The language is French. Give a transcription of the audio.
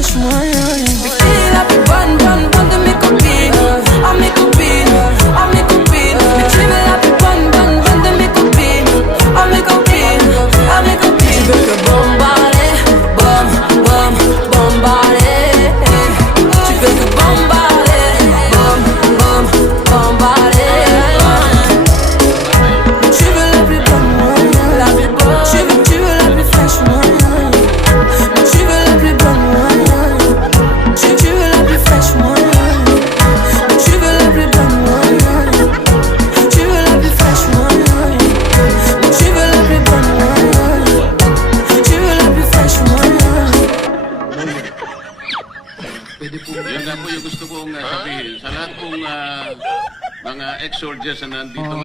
fresh one. Bikini la plus bonne, bonne, bonne de mes copines. À mes copines, à mes copines. Bikini la plus bonne, bonne, bonne de mes copines. À mes copines, à mes copines. Tu veux que bombarder, bom, bom, bombarder. Tu veux que bombarder, bom, bom, bombarder. Tu veux la plus bonne, la plus bonne. Tu veux la plus fraîche, tu veux la plus bonne, tu veux la plus fraîche, tu veux la plus bonne, tu veux la plus fraîche, tu veux la plus bonne, tu veux la plus fraîche. Pwede po. Yan nga po yung gusto kong sabihin sa lahat pong mga ex-soldiers na nandito.